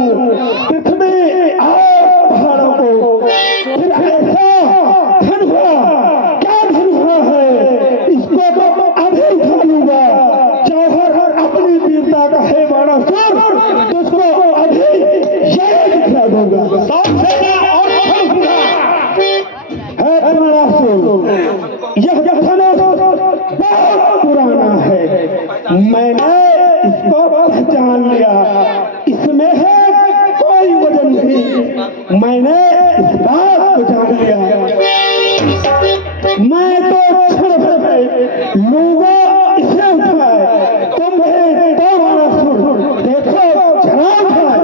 दूं पृथ्वी और पहाड़ों को। फिर ऐसा धन हुआ, क्या धन हुआ है, इसको तो अभी उठा लूंगा। जौहर अपनी वीरता का है बाणासुर, उसको अभी यही दिखला दूंगा। है बाणासुर, यह धनुष बहुत पुराना है, मैंने इसको पहचान लिया, इसमें है कोई वजन नहीं, मैंने इस बात को जान लिया। मैं तो क्षण भर में लूंगा इसे उठाए, तुम्हें तो बाणासुर देखो जरा उठाए।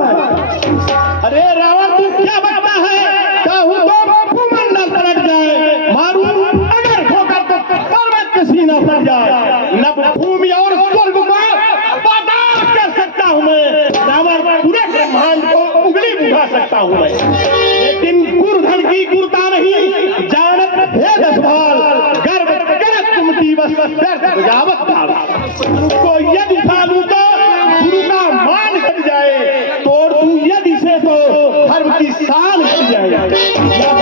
अरे रावण तू क्या बकता है, कहूँ तो भूमंडल पलट जाए, मारूं अगर ठोकर तो पर्वत के सीना फट जाए, न भूमि और स्वर्ग को बर्दाश्त कर सकता हूँ मैं, रावण पूरे ब्रह्मांड को उंगली उठा सकता हूँ मैं, लेकिन गुरुधन की गुरुता नहीं, जानत भेद सवाल, गर्व करत कुमति बस व्यर्थ बुझावत काल। उसको यदि उठा लूं तो गुरु का मान घट जाए, तोड़ दूं यदि से तो धर्म की शान घट जाए। यह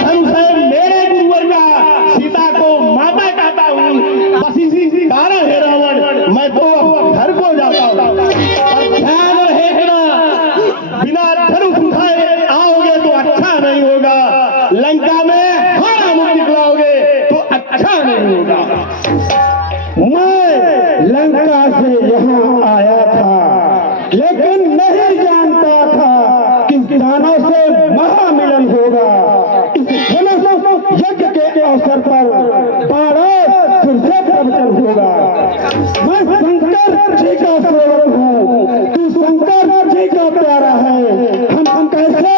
धनुष है मेरे गुरुवर का, सीता को माता कहता हूँ, बस इसी कारण है रावण मैं तो अब घर को जाता हूँ। और ध्यान रहेगा, बिना धनुष उठाए आओगे तो अच्छा नहीं होगा, लंका में हारा मुख निकलाओगे तो अच्छा नहीं होगा। मैं लंका से यहाँ आया था, लेकिन नहीं जानता था कि दानों से महामिलन होगा। इस धनुष यज्ञ के अवसर पर बाणासुर से प्रवचन होगा। मैं शंकर जी का सेवक हूँ, तू शंकर जी का प्यारा है, हम कैसे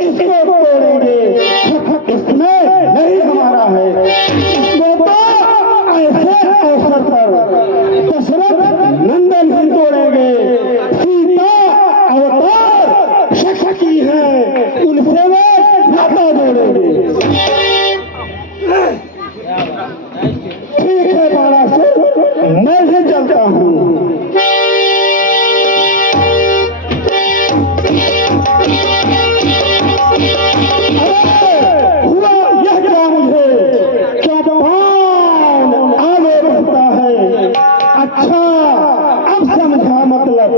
इसको तोड़ेंगे, इसमें नहीं हमारा है। इसको तो ऐसे अवसर पर दशरथ नंदन ही तोड़ेंगे, सीता अवतार शक्ति है, उनसे वे नाता जोड़ेंगे। ठीक है बाणासुर, मैं ही चलता हूँ। हुआ यह क्या मुझे, क्या बाण आगे बढ़ता है। अच्छा अब समझा मतलब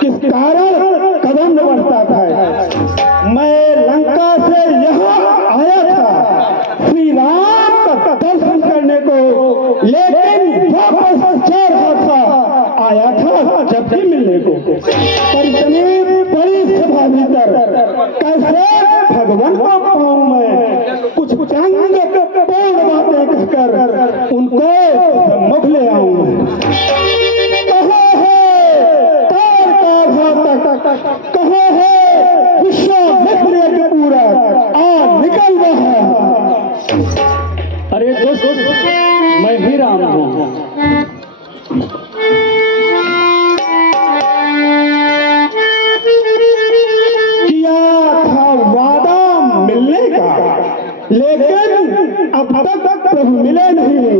किस कारण कदम बढ़ता था। मैं लंका से यहाँ आया था श्री राम का दर्शन करने को, लेकिन वापस जा रहा था, आया था जबकि मिलने को। पर इतनी बड़ी सभा भीतर कैसे भगवान को पाऊं मैं, कुछ अंग पूर्ण बातें कहकर उनको मुख ले आऊं। कहाँ है तार का घातक, कहाँ है विश्वामित्र के पूरा, आ निकल रहा। अरे दोस्त, मैं ही राम हूँ। किया था वादा मिलने का, लेकिन अब तक प्रभु मिले नहीं।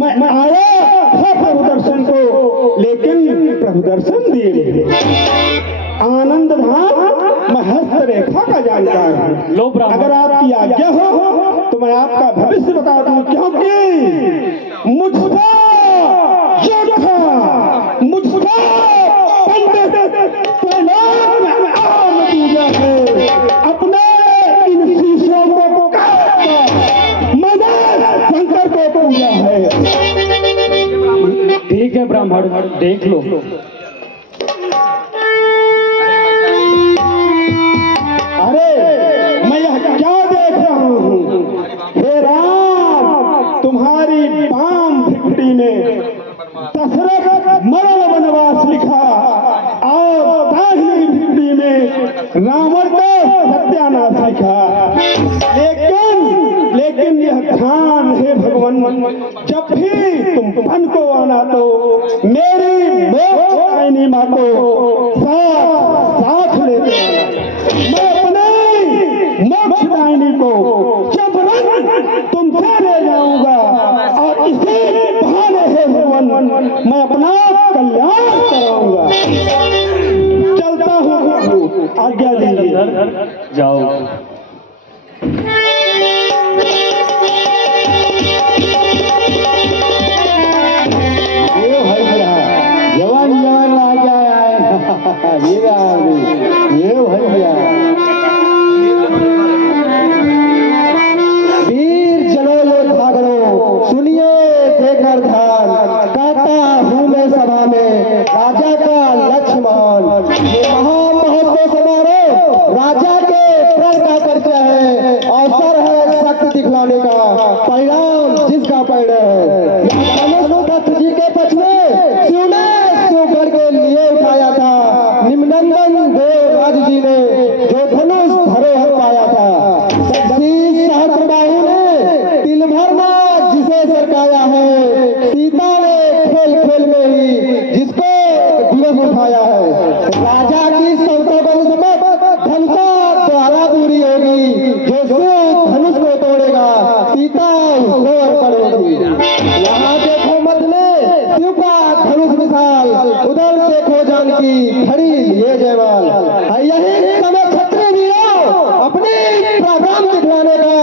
मैं आया था प्रभु दर्शन को, लेकिन प्रभु दर्शन दिए नहीं। आनंद धाम मैं हस्तरेखा का जानकार हूँ। लो ब्राह्मण, अगर आपकी आज्ञा हो तो मैं आपका भविष्य बता दूं, क्योंकि मुझको अपने इन शीशों को मैंने शंकर को पूजा है। ठीक है ब्राह्मण, देख लो। अरे मैं यह क्या देख रहा हूँ, हे राम, तुम्हारी बाम भिखड़ी में दशरथ मरण वनवास लिखा, और दाहिनी भिखड़ी में रावण को सत्यानाश लिखा। लेकिन यह ध्यान है भगवान, जब भी तुम वन को आना तो मेरी मोक्षदायिनी माँ को साथ लेते आना। मैं अपने मोक्षदायिनी को जबरन तुमसे ले जाऊंगा, और इसी बहाने है भगवान मैं अपना कल्याण कराऊंगा। चलता हूँ आज्ञा लीजिए। जाओ। ये भैया जवान जवान राजा आए ये भैया वीर जनो भागड़ो सुनिए देकर ध्यान कहता हूँ मैं सभा में राजा का लक्ष्मण ये महामहोत्सव समारोह राजा के प्रण का परिचय है अवसर है शक्ति दिखलाने का परिणाम जिसका परिणय है दत्त जी के पक्ष में शिव ने शिवगढ़ के लिए उठाया था निम्नंदन देवराज जी ने जो धनुष धरोहर पाया था सहस्त्रबाहु ने तिल भरना जिसे सरकाया है सीता ने खेल खेल में ही जिसको दिवस उठाया है राजा की सौतबल धनुषा द्वारा पूरी होगी जो शिव धनुष को तोड़ेगा सीता उसको अर्पण होगी। यहाँ देखो मत में शिव का धनुष मिसाल उधर देखो जानकी खड़ी ये जयमाल यही समय क्षत्रिय वीरों अपने प्राणाम दिखलाने का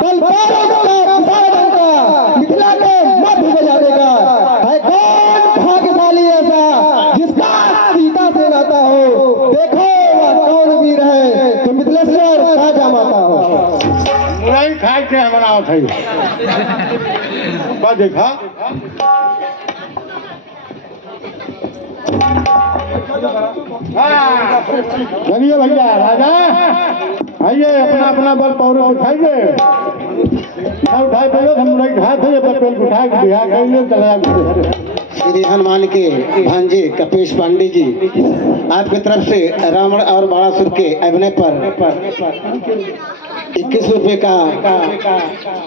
बल पारों का विशाल बल का मिथिला के मध्य में जाने का है कौन भाग्यशाली ऐसा जिसका सीता से नाता हो देखो वह कौन वीर है जो मिथिलेश्वर राजा माता हो। मुरई खाए के हमारा थई बा देखा चलिए भैया राजा आइए अपना अपना बल पौरे उठाइए ना उठाए पहले हम मुरई खाए थे पर पेल उठा के बिहार करिए चला श्री हनुमान के भांजे कपेश पांडे जी आपकी तरफ से रावण और बाणासुर के अभिनय पर 21 रुपए का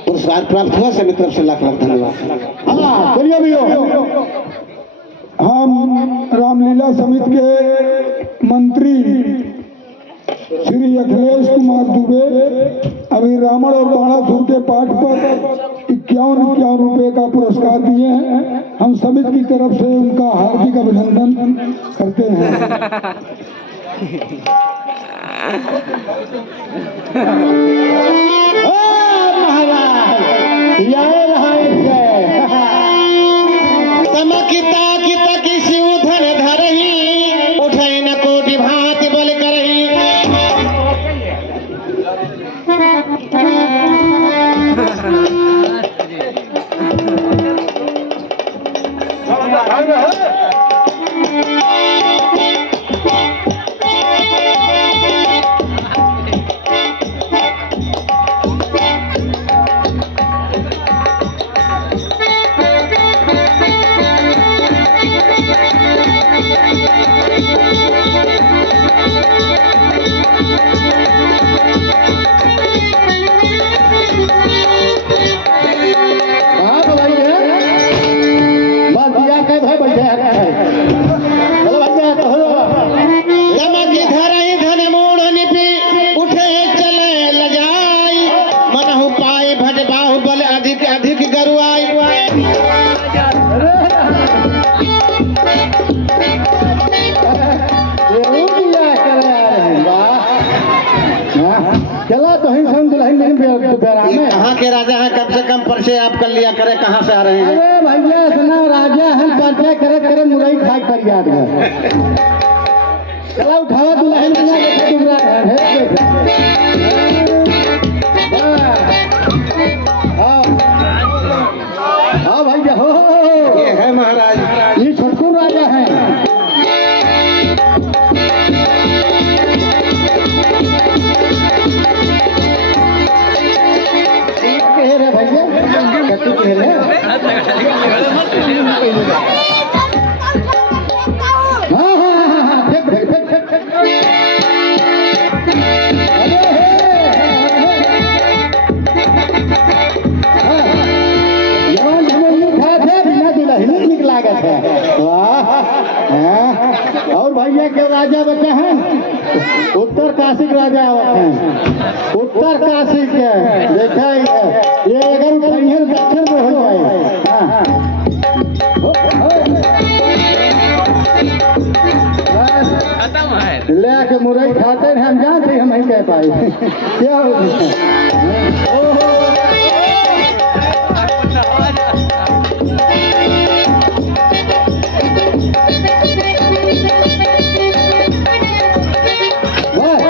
पुरस्कार प्राप्त हुआ सभी तरफ से लाख लाख धन्यवाद। हाँ चलिए भैया हम रामलीला समिति के मंत्री श्री अखिलेश कुमार दुबे अभी रावण और बाणासुर के पाठ पर 51 रुपए का पुरस्कार दिए हैं। हम समिति की तरफ से उनका हार्दिक अभिनंदन करते हैं। तमकिता की तकी शिव धन धरही उठै न कोटि भांति बल करही कहाँ के राजा है कम से कम परिचय आप कर लिया करें कहाँ से आ रहे हैं। अरे भैया इतना राजा हम परिचय करे करे मुरई खाई कर याद है चला उठावा दुल्हन बना के डुबरा है हाँ भैया हो ये है महाराज ये छोटकू राजा है। और भैया के राजा बचे हैं उत्तर काशी के राजा हैं उत्तर काशी के देखा ये अगर दक्षिण में हो जाए ले के मुरई खाते हैं हम जानते हम नहीं कह पाए क्या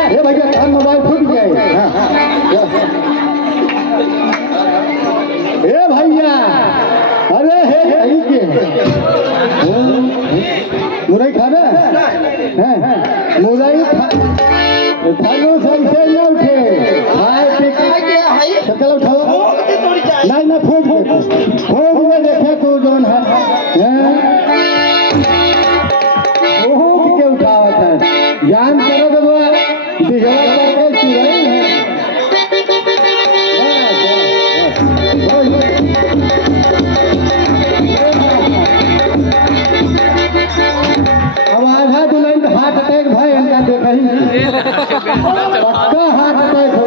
ये भैया काम मोबाइल फूट गया ए भैया अरे हे मुरई खाना मुरई खानो सही से न उठे चलो उठाओ नहीं ना फूक में देखे तू जोन है फूक के उठावत है जान करो तो दिहरा करके चिड़ई है अब आधा दुल्हन हार्ट अटैक भाई इनका देख ही पक्का हार्ट अटैक हो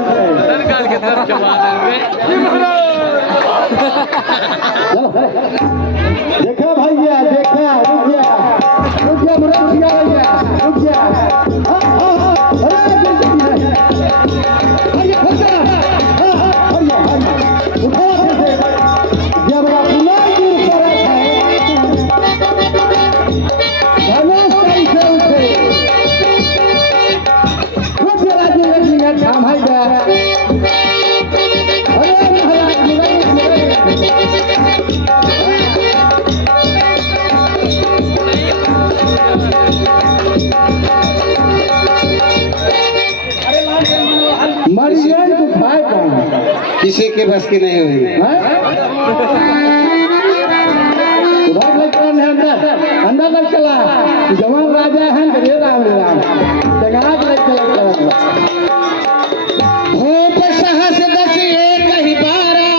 देखा भैया देखा रुक गया रुक गया किसी के बस की नहीं हुई अंदर लग चला जवान राजा है रे राम जगह लग चला भूप सहस दस एक ही बारा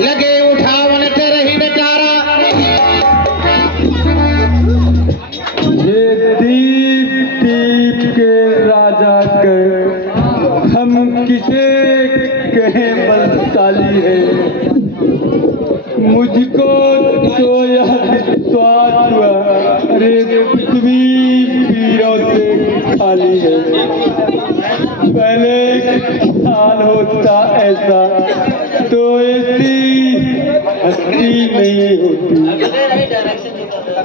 लगे उठावन तेरे ही बेचारा ये दीप दीप के राजा के हम किसे कहें बलशाली है मुझको तो यह विश्वास हुआ अरे पृथ्वी वीरों से खाली है पहले ख्याल होता ऐसा तो ऐसी हस्ती नहीं होती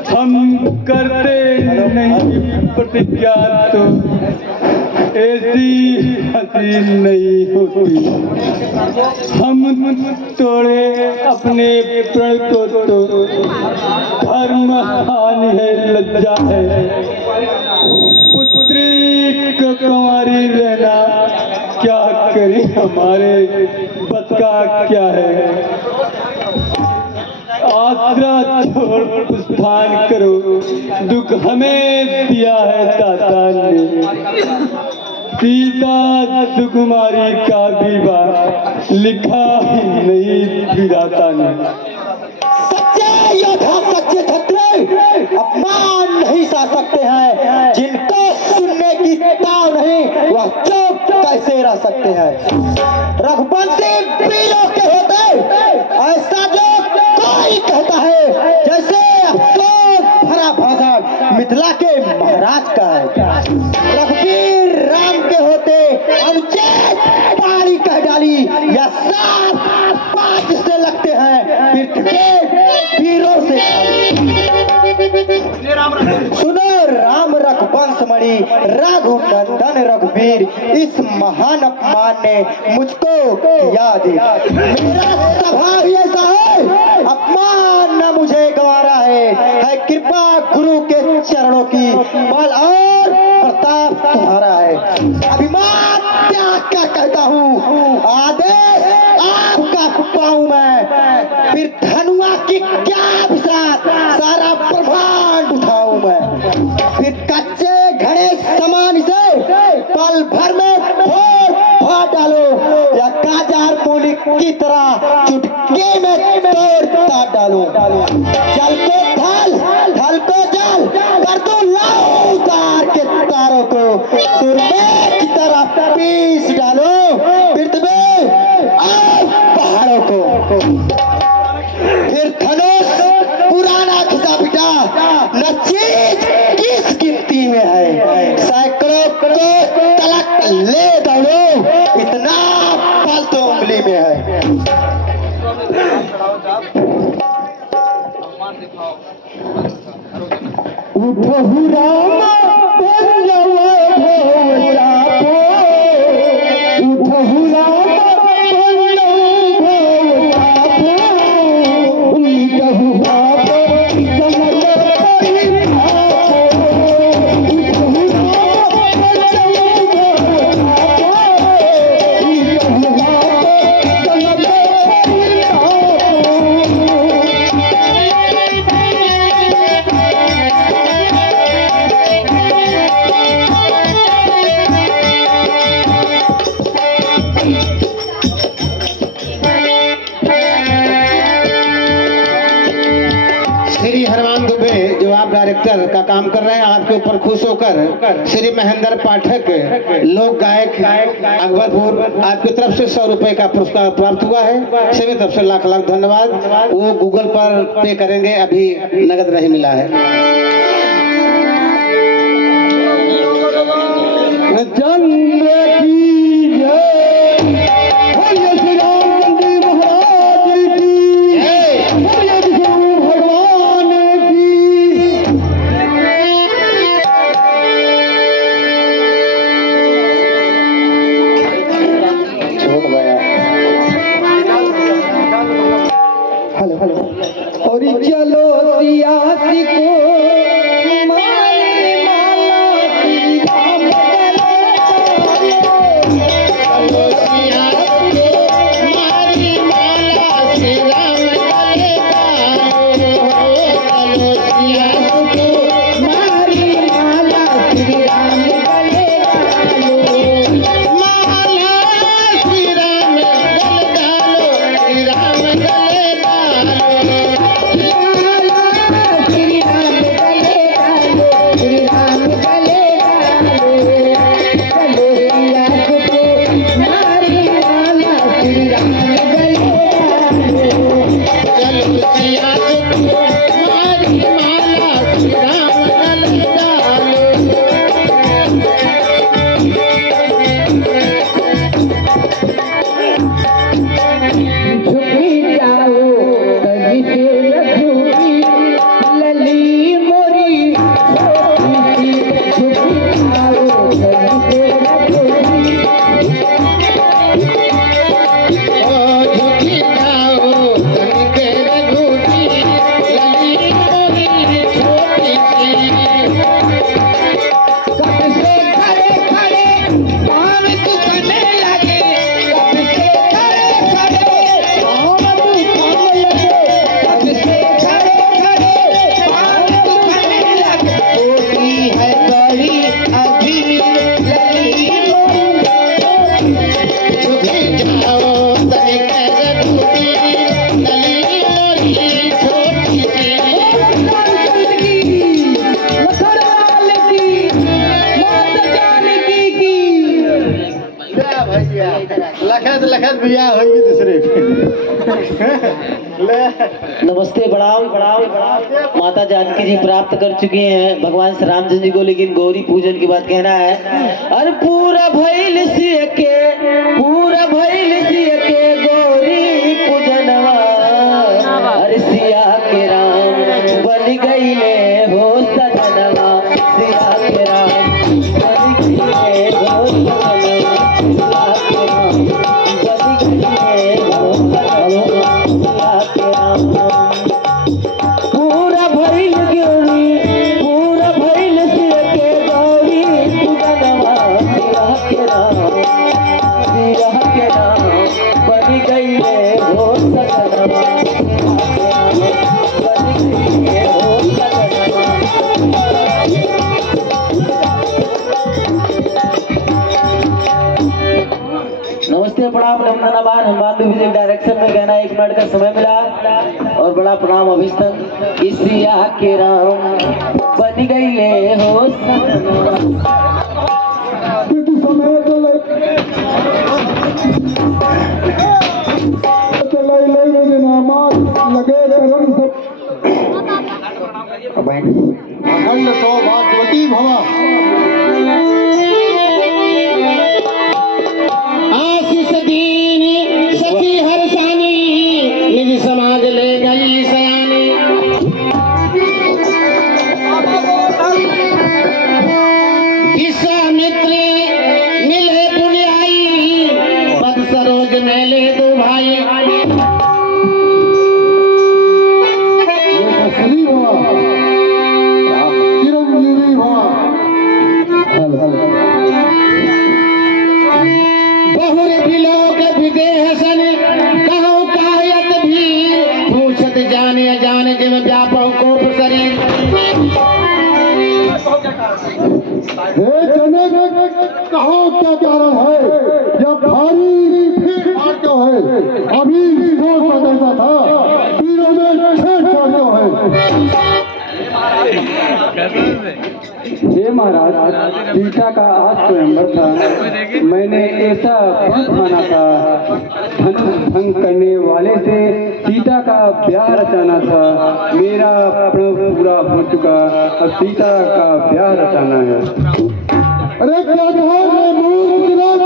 हम करते नहीं प्रतिज्ञा तो ऐसी हंसी नहीं होती हम तोड़े अपने प्रण को तो धर्म हानि है लज्जा है पुत्री को कुंवारी रहना क्या करें हमारे बस का क्या है आसरा छोड़ प्रस्थान करो दुख हमें दिया है दाता ने सीता सुकुमारी का विवाह लिखा ही नहीं विधाता ने सच्चे योद्धा सच्चे क्षत्रिय अपमान नहीं सह सकते हैं जिनको सुनने की ताव नहीं वह चुप कैसे रह सकते हैं रघुवंशी वीरों के होते ऐसा जो कोई कहता है जैसे अफसोस भरा भाषण मिथिला के महाराज का है रघुवीर राम के होते अनुचित पारी कह डाली या साफ पांच से लगते हैं पृथ्वी वीरों से सुनो राम रघुवंश मणि राघु नंदन रघुवीर इस महान अपमान ने मुझको याद मेरा स्वभाव ऐसा है अपमान न मुझे गंवारा है कृपा गुरु के चरणों की बल और प्रताप तुम्हारा है अभिमान त्याग का कहता हूँ आदेश आपका पाऊं मैं फिर धनुआ की क्या विसात सारा ब्रह्मांड उठाऊं मैं फिर कच्चे घड़े समान से पल भर में फोड़ डालो या काजार पोली की तरह चुटकी में तोड़ डालो जल को थल थल को जल कर दो लाओ तार के तारों को सुरमे की तरह पीस डालो पृथ्वी और पहाड़ों को फिर धनुष पुराना खिसा पिटा न चीज किस गिनती में है सैकड़ों को उठहु राम बन जावा भव चापो, उठहु राम बन जावा भव चापो, निकहु बाप जनक परि भापो, उठहु राम बन जावा भव चापो, निकहु बाप जनक परि भापो। श्री हरमान दुबे जो आप डायरेक्टर का काम कर रहे हैं, आपके ऊपर खुश होकर श्री महेंद्र पाठक लोक गायक अकबरपुर आपकी तरफ से 100 रुपए का पुरस्कार प्राप्त हुआ है। सभी तरफ से लाख लाख धन्यवाद। वो गूगल पर पे करेंगे, अभी नगद नहीं मिला है। चंद्र की जय, बोलिए श्री रामचंद्र जी महाराज की जय, बोलिए विष्णु भगवान की। Hello hello. और चलो सियासी को माले माला श्री राम लखत भैया होगी दूसरे नमस्ते प्रणाम प्रणाम। माता जानकी जी प्राप्त कर चुकी हैं भगवान श्री रामचंद्र जी को, लेकिन गौरी पूजन की बात कहना है। अरे पूरा भइल सिय के गौरी पूजनवा, अरे सिया के राम बन गईले हो सजनवा, सिया के राम बन गईले हो सजनवा, सिया के राम बन गईले हो सजनवा, सिया के राम। पूरा भइल सिय के गौरी पूजनवा, सिया के राम बन गईले हो सजनवा, बन गईले हो सजनवा। नमस्ते प्रणाम नमनाबाद। हम बांधु म्यूजिक डायरेक्शन में कहना 1 मिनट का समय मिला और बड़ा प्रणाम अभी तक। सिया के राम बन गईले हो सजनवा। अखंड सौभाग्यवती भवा। आशीष दीनी सखी हरसानी, निज समाज ले गई सयानी। कहो क्या कारण है, यह भारी भीड़ भाड़ क्यों है, अभी शोर सा जैसा था, पीरों में छेड़छाड़ क्यों है? हे महाराज, सीता का आज स्वयंवर था। मैंने ऐसा व्रत माना था, धनुष भंग करने वाले से सीता का ब्याह रचाना था। मेरा प्रण पूरा हो चुका, अब सीता का ब्याह रचाना है। अरे क्या कहा रे मूर्ख जनाब,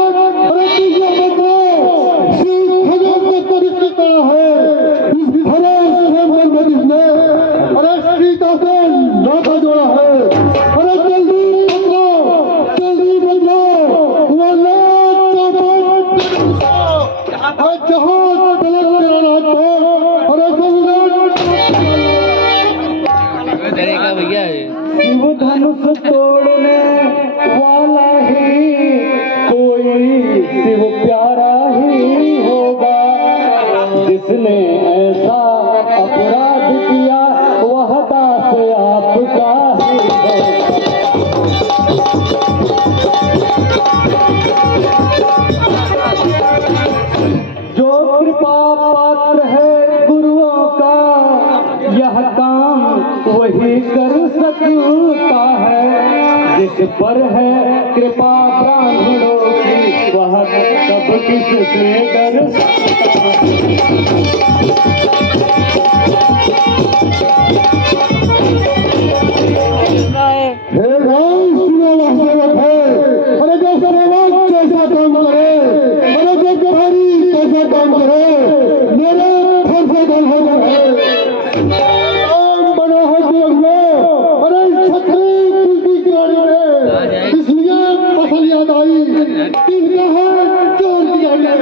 अरे तुझे मतलब शिव भगवान का परिचय पड़ा है, इस भरे स्वयंवर में जिसने अरे सीता से नाता जोड़ा है। अरे जल्दी बदलो वरना जहाज गलत कराना तो अरे शिव धनुष तोड़ने वाला ही कोई शिव प्यारा ही होगा। जिसने ऐसा अपराध किया वह दास आपका ही होगा। जो कृपा पात्र है गुरुओं का, यह काम वही कर सकता है। जिस पर है कृपा ब्राह्मणों की, वह कब किससे डर सकता है। हे राम सुनो वह सेवक है, अरे जो सेवक कैसा काम करे, अरे जो गवारी कैसा काम करे, मेरे घर से गल हो गए काम बना है देख लो। अरे छतरी कुल्फी की गाड़ी में इसलिए फसल याद आई, इनका है चोर की गाड़ी।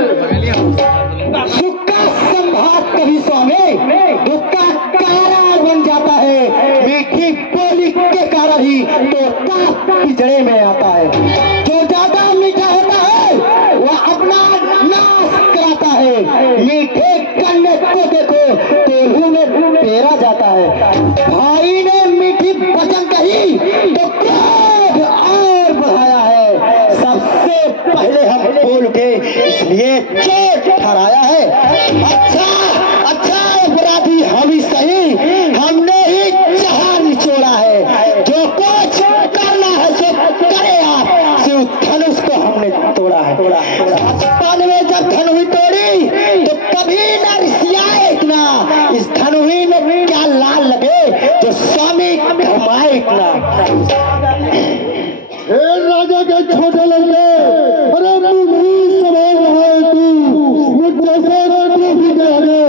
सुक्का संभाग कभी स्वामी दुक्का कारा बन जाता है। मीठी बोली के कारण ही तो पिछड़े में आता है। जो ज्यादा मीठा होता है वह अपना नाश कराता है। मीठे कन्ने को देखो तो में पेरा जाता है। भाई ने मीठी वचन कही तो क्रोध और बढ़ाया है। सबसे पहले हम बोल उठे इसलिए चोट ठहराया है। अच्छा अपराधी हम ही सही, हमने ही जहां निचोड़ा है। जो कुछ करना है सो करे आप। शिव धनुष को हमने तोड़ा है। बचपन में जब धनु ही तोड़ी तो कभी न रिसियाए इतना। इस धनु ही में क्या लाल लगे जो स्वामी घमाए इतना। हे राजा के छोटे लड़के, अरे मुझे सवाल है तू, मुझ जैसे ट्रॉफी के आगे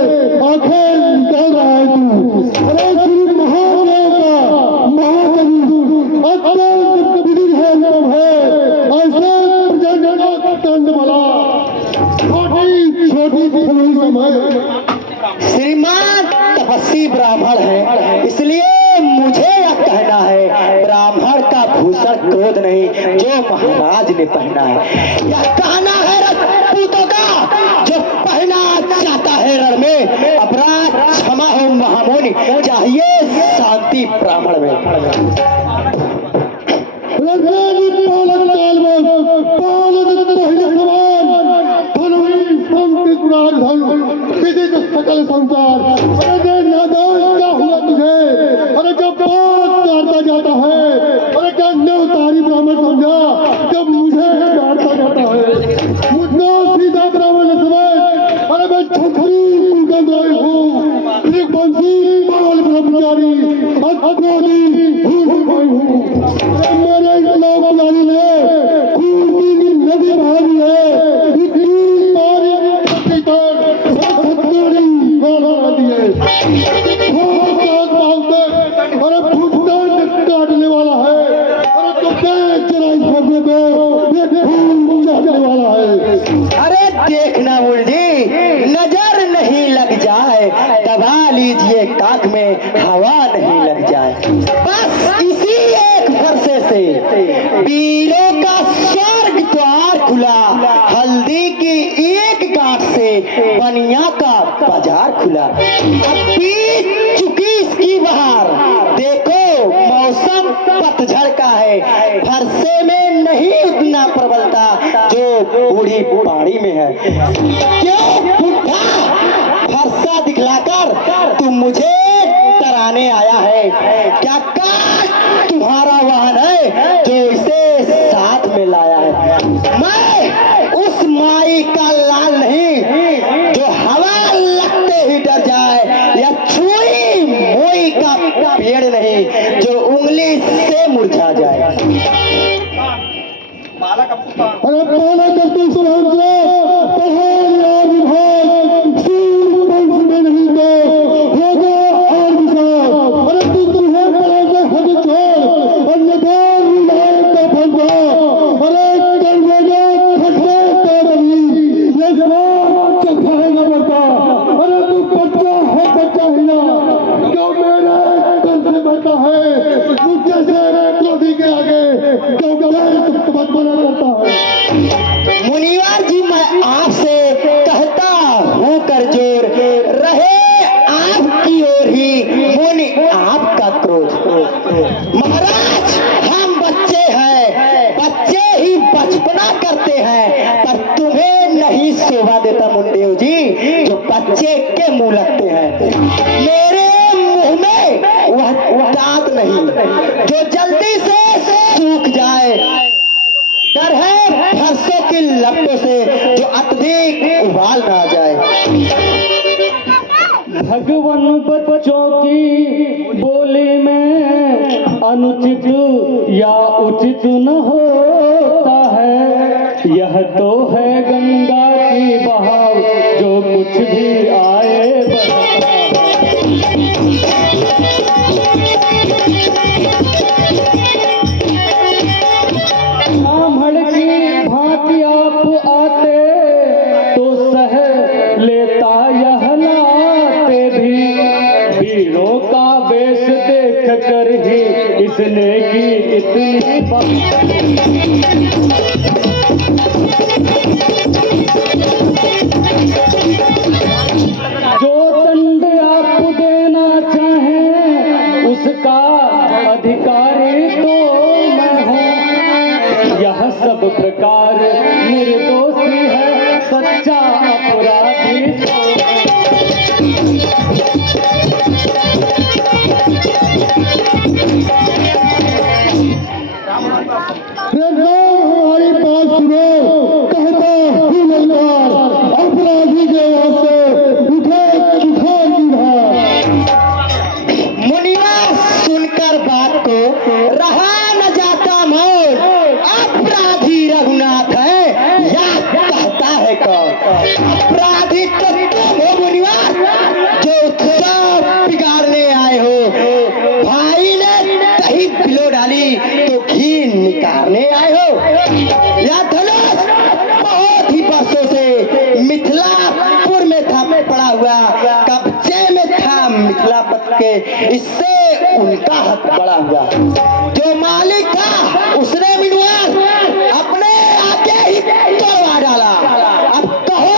आंखें निकाल रहा है तू। अरे श्री महादेव का महाकवि अत्यंत विधि है उत्तम है, ऐसे प्रजनन दंड वाला छोटी फुलई समय। श्रीमान तपस्वी ब्राह्मण है, इसलिए मुझे यह कहना है ब्राह्मण का भूषण क्रोध नहीं जो महाराज ने पहना है। यह कहना है राजपूतों का जो पहना चाहता है रण में। अपराध क्षमा हो महामुनि, चाहिए शांति ब्राह्मण में। सकल संसार अरे नादान क्या हुआ तुझे, अरे जब बात काटता जाता है, अरे क्या नेवतारी ब्राह्मण समझा जब मुझे डांटता जाता है। मुझे सीधा ब्राह्मण समझ, अरे मैं छतरी कुलगंधाई हूँ, एक बंसी बाल ब्रह्मचारी अक्रोधी हूँ। मेरे इस लोक पुजारी ने खून की नदी बहा दी है, इतनी पानी अरे काटने वाला है, अरे तो वाला है। अरे देखना मुर्जी नजर नहीं लग जाए, दबा लीजिए काख में हवा नहीं लग जाए। बस इसी एक फरसे से वीरों का स्वर्ग द्वार खुला। हल्दी की एक गांठ से बनिया का बाजार खुला। अब बीत चुकी इसकी बहार, देखो मौसम पतझड़ का है, फरसे में नहीं उतना प्रबलता जो बूढ़ी पहाड़ी में है। क्यों बुढ़ा फरसा दिखलाकर तू मुझे डराने आया है? क्या काश तुम्हारा वाहन है जो इसे साथ में लाया है? मैं उस माई का लाल नहीं जो हवा लगते ही डर जाए, या छुई मोई का पेड़ नहीं जो उंगली से मुरझा जाए। अरे पाला करते सुरहंस पहाड़ और विभाग सूर वंश में नहीं तो होगा और विशाल। अरे तुम्हें बड़ा से हद छोड़ और नदार रुलाए का फंसा। अरे कर देगा खट्टे का बनी ये जवान चखाएगा बता। अरे तू बच्चा है बच्चा ही ना, क्यों मेरे तन से बता है मुझे से क्रोधी के आगे क्यों मत बना करता है। मुनिवार जी मैं आपसे कहता हूँ कर जोर रहे आपकी ओर ही मुनि आपका क्रोध। महाराज हम बच्चे हैं, बच्चे ही बचपना करते हैं, पर तुम्हें नहीं शोभा देता मुंडेव जी जो बच्चे के मुंह लगते हैं। मेरे मुंह में वह दांत नहीं जो जल्दी से सूख जाए, डर है फरसों की लपटों से जो अत्यधिक उबाल ना जाए। भगवान बच्चों की बोली में अनुचित या उचित न होता है। यह तो है गंगा की बहाव जो कुछ भी आए बहता है। ब्राह्मण की भांति आप आते तो सह लेता यह नाते भी। वीरों का वेश देख कर ही इसने की इतनी जो दंड आप देना चाहें उसका अधिकारी तो मैं हूँ। यह सब प्रकार निर्दोषी है सच्चा अपराधी हमारी बात सुनो, कहता हूँ ललकार अपराधी के वास्ते उठे तूफान की धार। मुनिवा सुनकर बात को रहा न जाता मौन, अपराधी रघुनाथ है या कहता है कौन? अपराधी तो तुम हो मुनिवा जो उत्सव बिगाड़ने आए हो। भाई ने दही पिलो डाली तो घी निकालने आए हो, या धनुष बहुत ही वर्षों से मिथिलापुर में था पड़ा हुआ, कब्जे में था मिथिलापत के, इससे उनका हक बड़ा हुआ। जो मालिक था उसने मिनुआ अपने आगे ही तोड़वा डाला। अब कहो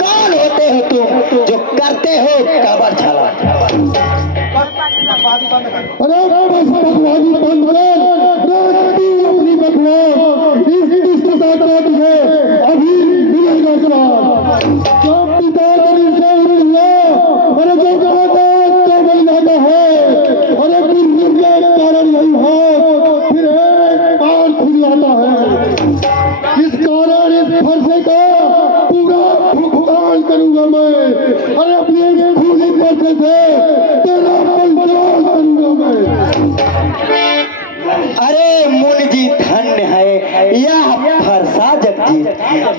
कौन होते हो तुम जो करते हो कबर छाला? अरे बस बकवादी बंद कर, तू अपनी बकवास इस प्रकार तुझे अभी मिलेगा जवाब। जब पिता करीब से उड़ गया, अरे जो कहता तो बन जाता है। अरे दुर्ग के कारण यही हो, फिर एक बार खुल जाता है। इस कारण इस फरसे का पूरा भुगतान करूंगा मैं। अरे अपने खूनी फरसे से तेरा पंचायत करूंगा मैं। अरे मुनि जी धन्य है यह फरसा जगजीत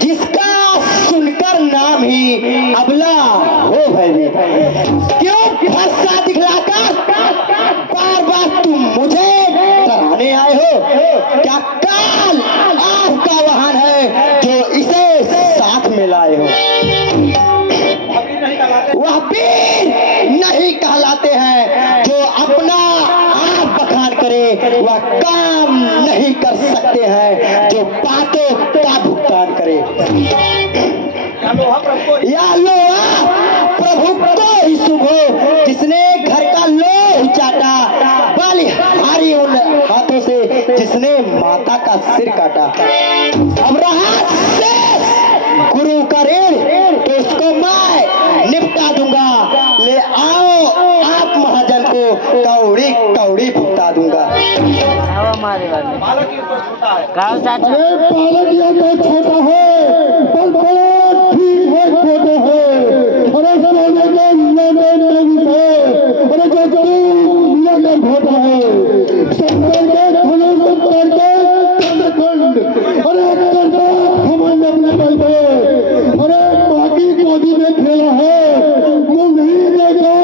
जिसका सुनकर नाम ही अबला हो भयभीत। क्यों फरसा दिखलाकर बार बार तुम मुझे डराने आए हो? क्या काल आपका वाहन है जो इसे साथ में लाए हो? वह वीर नहीं कहलाते हैं जो अपना आप बखान करे, वह काम नहीं कर सकते हैं जो बातों का भुगतान करे। या लोहा प्रभु को ही शुभ हो जिसने घर का लोह चाटा, बलिहारी सिर काटा। अब रहा शेष गुरु का ऋण, तो उसको मैं निपटा दूंगा। ले आओ आप महाजन को कौड़ी कौड़ी भुगता दूंगा। अरे पालक ये तो छोटा है पर बड़ा ठीक है छोटे है। अरे सोने के लेने नहीं है, अरे जो जरूर लेकर छोटा है शंकर के धनुष पर के खंड। अरे करता हमने अपने बल पे, अरे बाकी गोदी में खेला है वो नहीं देगा।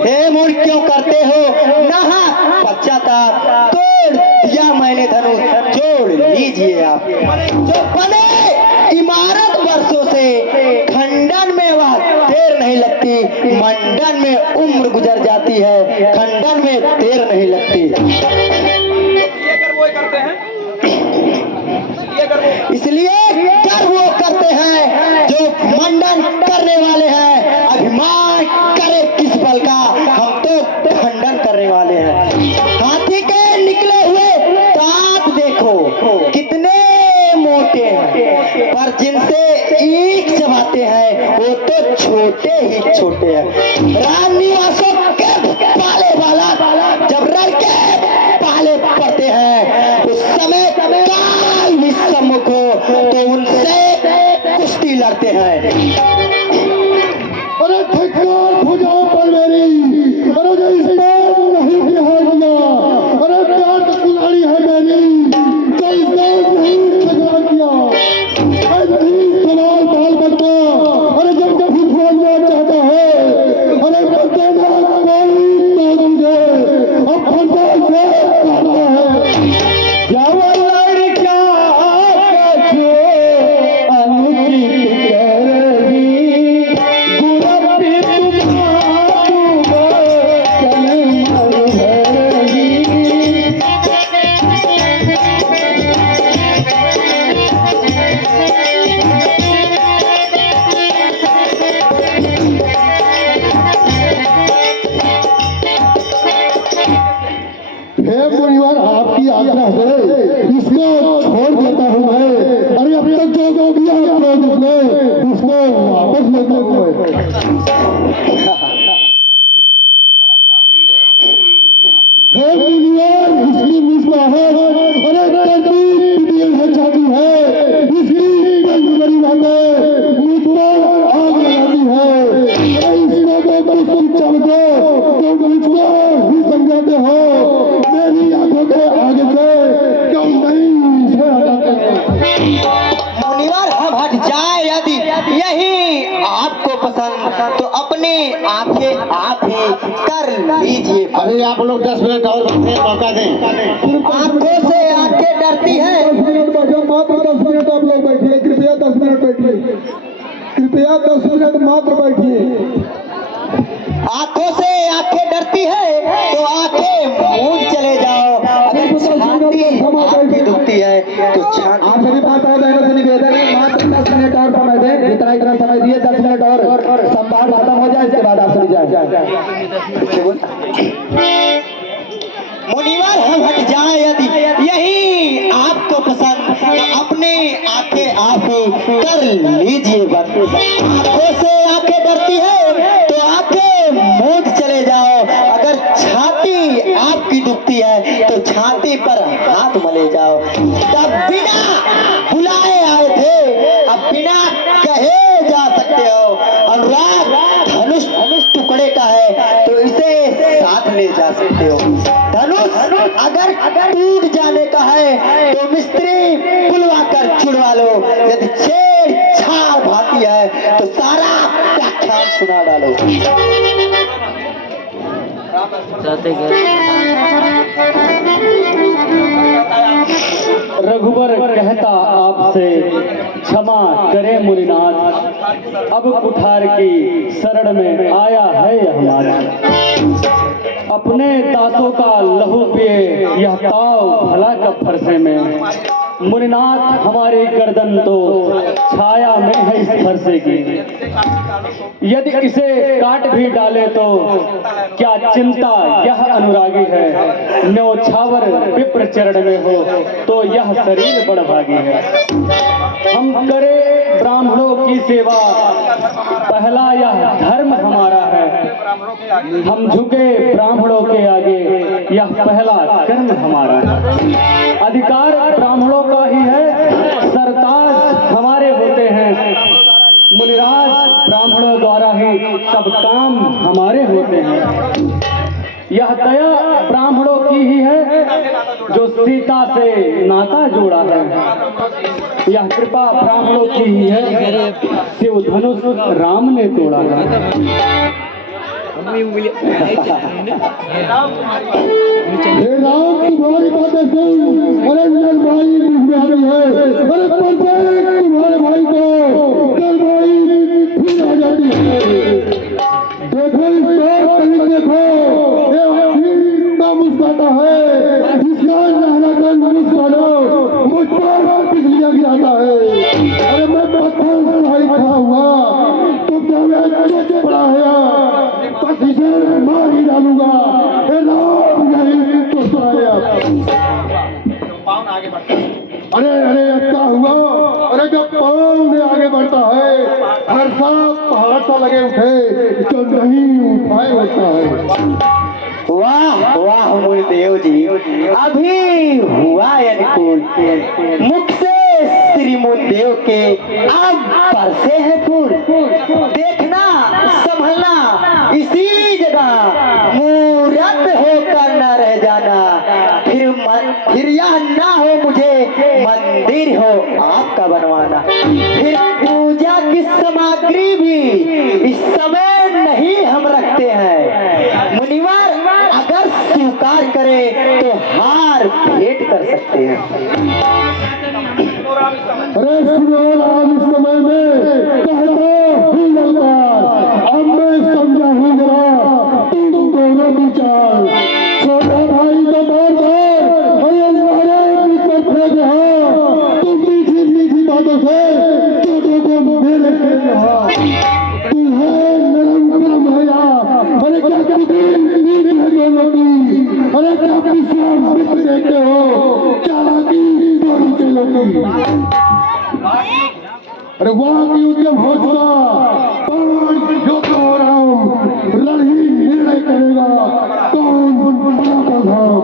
हे मूर्ख क्यों करते हो नहा पश्चाताप, तोड़ दिया मैंने धनुष, जोड़ लीजिए आप। जो बने इमारत वर्षों से, खंडन में वह देर नहीं लगती, मंडन में उम्र गुजर जाती है, खंडन में देर नहीं लगती। इसलिए कर वो करते हैं जो मंडन करने वाले हैं। अभिमान करे किस बल का, हम तो खंडन करने वाले हैं। हाथी के निकले हुए दांत देखो कितने मोटे हैं, पर जिनसे ईख चबाते हैं वो तो छोटे ही छोटे हैं। रामनिवासों के पाले वाला जब रर के पाले पड़ते हैं, उस समय काल भी सम्मुख हो तो उनसे कुश्ती लड़ते हैं। अरे ठिकान भुजाओं पर मेरी, अरे जो इस बार नहीं बिहार दिया, अरे प्यार की कुल्हाड़ी है मेरी, जो इस बार नहीं ठिकान किया, अरे नहीं सवाल बाल बच्चा, अरे जब कभी बोलना चाहता है, अरे बच्चा ना कोई तो मुझे अब फंसा से कहता है। जब लड़का कछो अनुचित करही, परिवार आपकी आज्ञा से इसको छोड़ देता हूँ मैं। अरे अभी तक जो किया आप लोग उसको वापस लेता हूँ मैं। हे परिवार इसकी मिसवा है, अरे है जाती है, इसकी बड़ी बातें मुझ पर आग लगाती है। अरे इसको तो तुम चमको तो मुझको ही समझाते हो, मेरी आंखों के आगे से क्यों नहीं से हटाते हो। मुनिवर हम हट जाए यदि यही आपको पसंद, तो अपने आंखें आप ही कर लीजिए। अरे आप लोग 10 मिनट और मौका दें। आंखों से आंखें डरती है। 10 मिनट बैठे, मात्र 10 मिनट आप लोग बैठिए, कृपया 10 मिनट बैठिए, कृपया 10 मिनट मात्र बैठिए। आंखों से आंखें डरती है तो आंखें मूंद चले जाओ। अगर छाती आपकी दुखती है तो छाती। आप सभी माताओं बहनों से निवेदन है, मात्र 10 मिनट और समय दें। इतना समय दिए, 10 मिनट और संवाद खत्म हो जाए, इसके बाद आप सभी जाए। मुनिवर हम हट जाए यदि यही आपको पसंद, तो अपने आंखें आप ही कर लीजिए बंद। आंखों से आंखें डरती है तो आंखें मूंद चले जाओ। अगर छाती आपकी दुखती है तो छाती पर हाथ मले जाओ। तब बिना बुलाए आए थे, अब बिना कहे जा सकते हो। अनुराग धनुष टुकड़े का है तो इसे साथ ले जा सकते हो। धनुष अगर टूट जाने का है तो मिस्त्री बुलवा कर छुड़वा लो। यदि छेड़छाड़ भाती है तो सारा व्याख्यान सुना डालो। रघुवर कहता आपसे क्षमा करे मुनिनाथ, अब कुठार की शरण में आया है हमारा। अपने दासों का लहू पिए यह ताव भला कब फरसे में, मुनिनाथ हमारी गर्दन तो छाया में है इस फरसे की, यदि इसे काट भी डाले तो क्या चिंता यह अनुरागी है, न्योछावर विप्र चरण में हो तो यह शरीर बड़भागी है। हम करें ब्राह्मणों की सेवा, पहला यह धर्म हमारा है, हम झुके ब्राह्मणों के आगे, यह पहला कर्म हमारा है। अधिकार ब्राह्मणों का ही है, सरताज हमारे होते हैं, मुनिराज ब्राह्मणों द्वारा ही सब काम हमारे होते हैं। यह दया ब्राह्मणों की ही है जो सीता से नाता जोड़ा है, यह कृपा ब्राह्मणों की ही है शिव धनुष राम ने तोड़ा है। हे राम तुम्हारी बातें सुन, अरे नर भाई दुश्मन है, अरे प्रत्येक तुम्हारे भाई को नर भाई फिर आ जाती है। देखो इस कहीं देखो, ये इतना मुस्कुराता है, इसका लहरा कर मुस्कुराओ, मुझ पर बिजलियां गिराता है। अरे मैं पत्थर से भाई खड़ा हुआ तो क्या मैं चुप पड़ा है, बस इसे मार ही डालूंगा। हे राम नहीं तो अरे अरे क्या हुआ, अरे जब पाँव में आगे बढ़ता है हर साथ पहाड़ सा लगे उठे जो नहीं उठाए होता है। वाह वाह मुनिदेव जी, अभी हुआ अनुकूल, मुख से श्री मुनिदेव के अब बरसे हैं फूल। देखना संभलना इसी जगह, मूर्त होकर न रह जाना, फिर यह ना हो मुझे मंदिर हो आपका बनवाना। फिर पूजा की सामग्री भी इस समय नहीं हम रखते हैं, मुनिवर अगर स्वीकार करे तो हार भेंट कर सकते हैं। अरे सुनो राम, इस समय में कहता हूँ ललकार, अब मैं समझा हूँ जरा तुम दोनों विचार। छोटा भाई का बार बार अरे मारे फेंक रहा, तुम मीठी मीठी बातों से छोटों को मेरे फेंक रहा, तुम्हें नरम गरम है यार। अरे क्या करते अरे क्या विश्राम देखते हो, क्या दोनों के लोग। अरे वहाँ की उद्यम हो चुका, पांच योद्धा हो राम, लड़ही निर्णय करेगा कौन बड़ा प्रधान।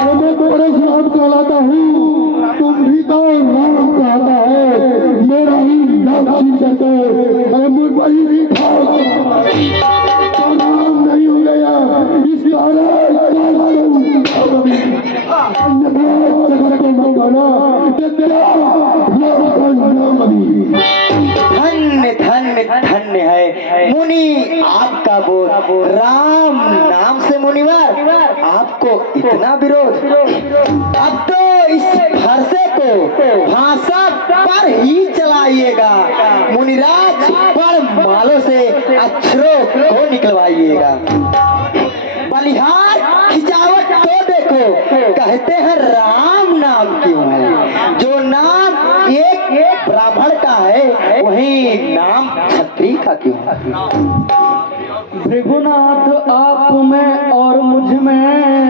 अरे मैं परशुराम कहलाता हूँ, तुम भी तो राम कहता है, मेरा ही नाम छीन करके अरे मुझ पर ही नाम नहीं हो गया, इस कारण धन्य धन्य धन्य है मुनि आपका बोध, राम नाम से मुनिवर आपको इतना विरोध। अब तो इस फरसे को भाषा पर ही चलाइएगा, मुनिराज पर मालों से अक्षरों को निकलवाइएगा। बलिहार खिंचावट तो देखो, कहते हैं राम नाम क्यों है, जो नाम एक ब्राह्मण का है वही नाम क्षत्रिय का क्यों है। भृगुनाथ आप में और मुझ में